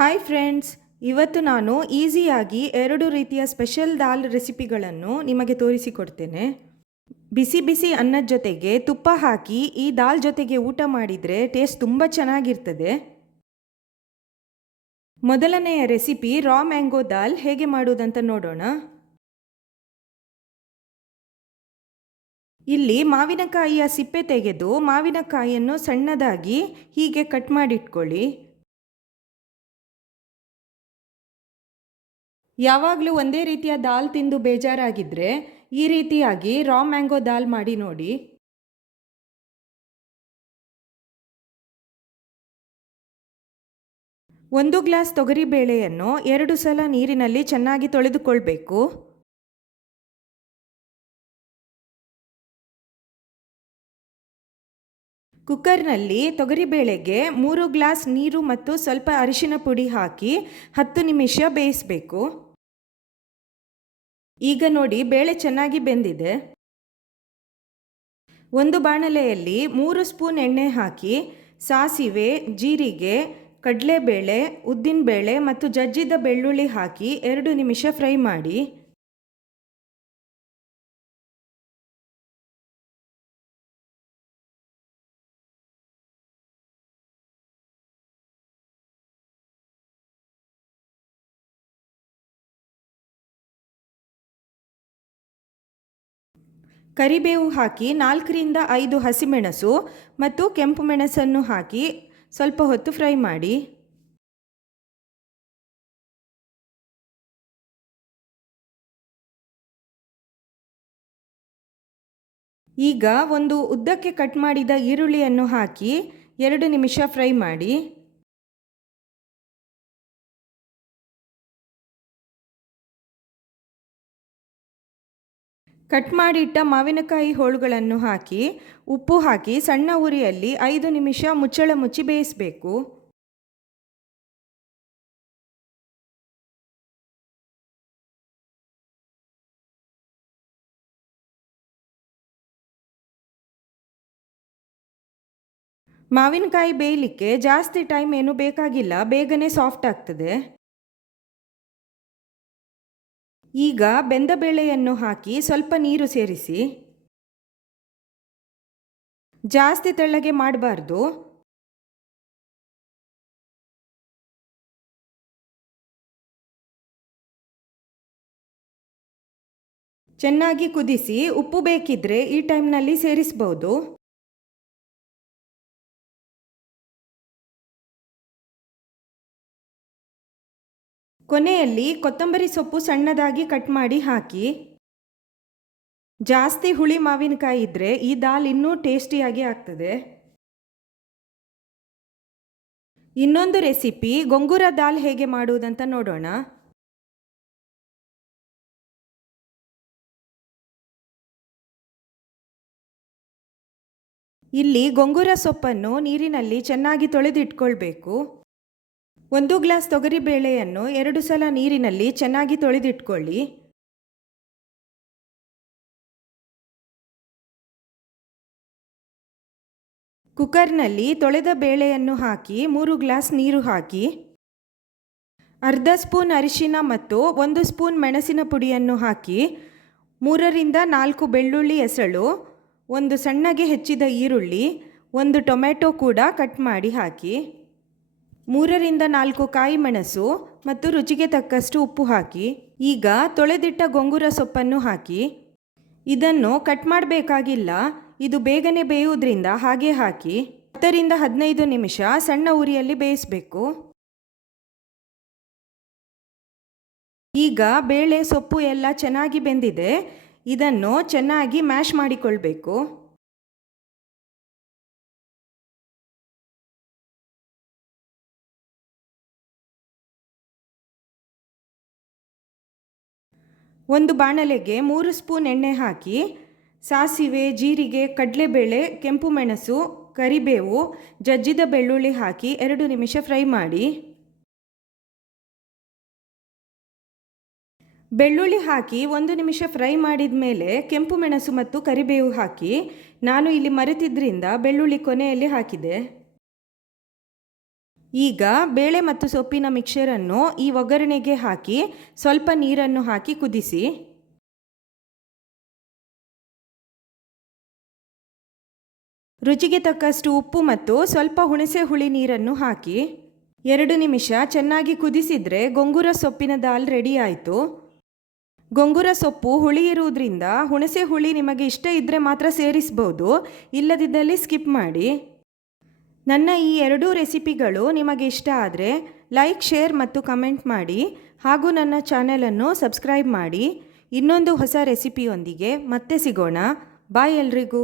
Hi friends ಇವತ್ತು ನಾನು ಈಸಿಯಾಗಿ ಎರಡು ರೀತಿಯ ಸ್ಪೆಷಲ್ ದಾಲ್ ರೆಸಿಪಿಗಳನ್ನು ನಿಮಗೆ ತೋರಿಸಿಕೊಡ್ತೇನೆ. ಬಿಸಿ ಬಿಸಿ ಅನ್ನದ ಜೊತೆಗೆ ತುಪ್ಪ ಹಾಕಿ ಈ ದಾಲ್ ಜೊತೆಗೆ ಊಟ ಮಾಡಿದರೆ ಟೇಸ್ಟ್ ತುಂಬ ಚೆನ್ನಾಗಿರ್ತದೆ. ಮೊದಲನೆಯ ರೆಸಿಪಿ ರಾ ಮ್ಯಾಂಗೋ ದಾಲ್ ಹೇಗೆ ಮಾಡುವುದಂತ ನೋಡೋಣ. ಇಲ್ಲಿ ಮಾವಿನಕಾಯಿಯ ಸಿಪ್ಪೆ ತೆಗೆದು ಮಾವಿನಕಾಯಿಯನ್ನು ಸಣ್ಣದಾಗಿ ಹೀಗೆ ಕಟ್ ಮಾಡಿಟ್ಕೊಳ್ಳಿ. ಯಾವಾಗಲೂ ಒಂದೇ ರೀತಿಯ ದಾಲ್ ತಿಂದು ಬೇಜಾರಾಗಿದ್ದರೆ ಈ ರೀತಿಯಾಗಿ ರಾ ಮ್ಯಾಂಗೋ ದಾಲ್ ಮಾಡಿ ನೋಡಿ. ಒಂದು ಗ್ಲಾಸ್ ತೊಗರಿಬೇಳೆಯನ್ನು ಎರಡು ಸಲ ನೀರಿನಲ್ಲಿ ಚೆನ್ನಾಗಿ ತೊಳೆದುಕೊಳ್ಬೇಕು. ಕುಕ್ಕರ್ನಲ್ಲಿ ತೊಗರಿಬೇಳೆಗೆ ಮೂರು ಗ್ಲಾಸ್ ನೀರು ಮತ್ತು ಸ್ವಲ್ಪ ಅರಿಶಿನ ಪುಡಿ ಹಾಕಿ ಹತ್ತು ನಿಮಿಷ ಬೇಯಿಸಬೇಕು. ಈಗ ನೋಡಿ ಬೇಳೆ ಚೆನ್ನಾಗಿ ಬೆಂದಿದೆ. ಒಂದು ಬಾಣಲೆಯಲ್ಲಿ ಮೂರು ಸ್ಪೂನ್ ಎಣ್ಣೆ ಹಾಕಿ, ಸಾಸಿವೆ, ಜೀರಿಗೆ, ಕಡಲೆಬೇಳೆ, ಉದ್ದಿನಬೇಳೆ ಮತ್ತು ಜಜ್ಜಿದ ಬೆಳ್ಳುಳ್ಳಿ ಹಾಕಿ ಎರಡು ನಿಮಿಷ ಫ್ರೈ ಮಾಡಿ. ಕರಿಬೇವು ಹಾಕಿ ನಾಲ್ಕರಿಂದ ಐದು ಹಸಿಮೆಣಸು ಮತ್ತು ಕೆಂಪು ಮೆಣಸನ್ನು ಹಾಕಿ ಸ್ವಲ್ಪ ಹೊತ್ತು ಫ್ರೈ ಮಾಡಿ. ಈಗ ಒಂದು ಉದ್ದಕ್ಕೆ ಕಟ್ ಮಾಡಿದ ಈರುಳ್ಳಿಯನ್ನು ಹಾಕಿ ಎರಡು ನಿಮಿಷ ಫ್ರೈ ಮಾಡಿ. ಕಟ್ ಮಾಡಿಟ್ಟ ಮಾವಿನಕಾಯಿ ಹೋಳುಗಳನ್ನು ಹಾಕಿ, ಉಪ್ಪು ಹಾಕಿ ಸಣ್ಣ ಉರಿಯಲ್ಲಿ ಐದು ನಿಮಿಷ ಮುಚ್ಚಳ ಮುಚ್ಚಿ ಬೇಯಿಸಬೇಕು. ಮಾವಿನಕಾಯಿ ಬೇಯಲಿಕ್ಕೆ ಜಾಸ್ತಿ ಟೈಮ್ ಏನು ಬೇಕಾಗಿಲ್ಲ, ಬೇಗನೆ ಸಾಫ್ಟ್ ಆಗ್ತದೆ. ಈಗ ಬೆಂದ ಬೇಳೆಯನ್ನು ಹಾಕಿ ಸ್ವಲ್ಪ ನೀರು ಸೇರಿಸಿ. ಜಾಸ್ತಿ ತೆಳ್ಳಗೆ ಮಾಡಬಾರ್ದು. ಚೆನ್ನಾಗಿ ಕುದಿಸಿ ಉಪ್ಪು ಬೇಕಿದ್ರೆ ಈ ಟೈಮ್ನಲ್ಲಿ ಸೇರಿಸ್ಬೋದು. ಕೊನೆಯಲ್ಲಿ ಕೊತ್ತಂಬರಿ ಸೊಪ್ಪು ಸಣ್ಣದಾಗಿ ಕಟ್ ಮಾಡಿ ಹಾಕಿ. ಜಾಸ್ತಿ ಹುಳಿ ಮಾವಿನಕಾಯಿ ಇದ್ದರೆ ಈ ದಾಲ್ ಇನ್ನೂ ಟೇಸ್ಟಿಯಾಗಿ ಆಗ್ತದೆ. ಇನ್ನೊಂದು ರೆಸಿಪಿ ಗೊಂಗೂರ ದಾಲ್ ಹೇಗೆ ಮಾಡುವುದಂತ ನೋಡೋಣ. ಇಲ್ಲಿ ಗೊಂಗೂರ ಸೊಪ್ಪನ್ನು ನೀರಿನಲ್ಲಿ ಚೆನ್ನಾಗಿ ತೊಳೆದಿಟ್ಕೊಳ್ಬೇಕು. ಒಂದು ಗ್ಲಾಸ್ ತೊಗರಿ ಬೇಳೆಯನ್ನು ಎರಡು ಸಲ ನೀರಿನಲ್ಲಿ ಚೆನ್ನಾಗಿ ತೊಳೆದಿಟ್ಕೊಳ್ಳಿ. ಕುಕ್ಕರ್ನಲ್ಲಿ ತೊಳೆದ ಬೇಳೆಯನ್ನು ಹಾಕಿ ಮೂರು ಗ್ಲಾಸ್ ನೀರು ಹಾಕಿ. ಅರ್ಧ ಸ್ಪೂನ್ ಅರಿಶಿನ ಮತ್ತು ಒಂದು ಸ್ಪೂನ್ ಮೆಣಸಿನ ಪುಡಿಯನ್ನು ಹಾಕಿ. ಮೂರರಿಂದ ನಾಲ್ಕು ಬೆಳ್ಳುಳ್ಳಿ ಎಸಳು, ಒಂದು ಸಣ್ಣಗೆ ಹೆಚ್ಚಿದ ಈರುಳ್ಳಿ, ಒಂದು ಟೊಮೆಟೊ ಕೂಡ ಕಟ್ ಮಾಡಿ ಹಾಕಿ. ಮೂರರಿಂದ ನಾಲ್ಕು ಕಾಯಿ ಮೆಣಸು ಮತ್ತು ರುಚಿಗೆ ತಕ್ಕಷ್ಟು ಉಪ್ಪು ಹಾಕಿ, ಈಗ ತೊಳೆದಿಟ್ಟ ಗೊಂಗುರ ಸೊಪ್ಪನ್ನು ಹಾಕಿ. ಇದನ್ನು ಕಟ್ ಮಾಡಬೇಕಾಗಿಲ್ಲ, ಇದು ಬೇಗನೆ ಬೇಯುವುದರಿಂದ ಹಾಗೆ ಹಾಕಿ. ಹತ್ತರಿಂದ ಹದಿನೈದು ನಿಮಿಷ ಸಣ್ಣ ಉರಿಯಲ್ಲಿ ಬೇಯಿಸಬೇಕು. ಈಗ ಬೇಳೆ, ಸೊಪ್ಪು ಎಲ್ಲ ಚೆನ್ನಾಗಿ ಬೆಂದಿದೆ, ಇದನ್ನು ಚೆನ್ನಾಗಿ ಮ್ಯಾಶ್ ಮಾಡಿಕೊಳ್ಬೇಕು. ಒಂದು ಬಾಣಲೆಗೆ ಮೂರು ಸ್ಪೂನ್ ಎಣ್ಣೆ ಹಾಕಿ, ಸಾಸಿವೆ, ಜೀರಿಗೆ, ಕಡಲೆಬೇಳೆ, ಕೆಂಪು ಮೆಣಸು, ಕರಿಬೇವು, ಜಜ್ಜಿದ ಬೆಳ್ಳುಳ್ಳಿ ಹಾಕಿ ಎರಡು ನಿಮಿಷ ಫ್ರೈ ಮಾಡಿ. ಬೆಳ್ಳುಳ್ಳಿ ಹಾಕಿ ಒಂದು ನಿಮಿಷ ಫ್ರೈ ಮಾಡಿದ ಮೇಲೆ ಕೆಂಪು ಮೆಣಸು ಮತ್ತು ಕರಿಬೇವು ಹಾಕಿ, ನಾನು ಇಲ್ಲಿ ಮರೆತಿದ್ದರಿಂದ ಬೆಳ್ಳುಳ್ಳಿ ಕೊನೆಯಲ್ಲಿ ಹಾಕಿದೆ. ಈಗ ಬೇಳೆ ಮತ್ತು ಸೊಪ್ಪಿನ ಮಿಕ್ಸರನ್ನು ಈ ಒಗ್ಗರಣೆಗೆ ಹಾಕಿ ಸ್ವಲ್ಪ ನೀರನ್ನು ಹಾಕಿ ಕುದಿಸಿ. ರುಚಿಗೆ ತಕ್ಕಷ್ಟು ಉಪ್ಪು ಮತ್ತು ಸ್ವಲ್ಪ ಹುಣಸೆ ಹುಳಿ ನೀರನ್ನು ಹಾಕಿ. ಎರಡು ನಿಮಿಷ ಚೆನ್ನಾಗಿ ಕುದಿಸಿದರೆ ಗೊಂಗುರ ಸೊಪ್ಪಿನ ದಾಲ್ ರೆಡಿ ಆಯಿತು. ಗೊಂಗುರ ಸೊಪ್ಪು ಹುಳಿ ಇರುವುದರಿಂದ ಹುಣಸೆ ಹುಳಿ ನಿಮಗೆ ಇಷ್ಟ ಇದ್ದರೆ ಮಾತ್ರ ಸೇರಿಸ್ಬೋದು. ಇಲ್ಲದಿದ್ದಲ್ಲಿ ಸ್ಕಿಪ್ ಮಾಡಿ. ನನ್ನ ಈ ಎರಡೂ ರೆಸಿಪಿಗಳು ನಿಮಗೆ ಇಷ್ಟ ಆದರೆ ಲೈಕ್, ಶೇರ್ ಮತ್ತು ಕಮೆಂಟ್ ಮಾಡಿ ಹಾಗೂ ನನ್ನ ಚಾನೆಲನ್ನು ಸಬ್ಸ್ಕ್ರೈಬ್ ಮಾಡಿ. ಇನ್ನೊಂದು ಹೊಸ ರೆಸಿಪಿಯೊಂದಿಗೆ ಮತ್ತೆ ಸಿಗೋಣ. ಬಾಯ್ ಎಲ್ರಿಗೂ.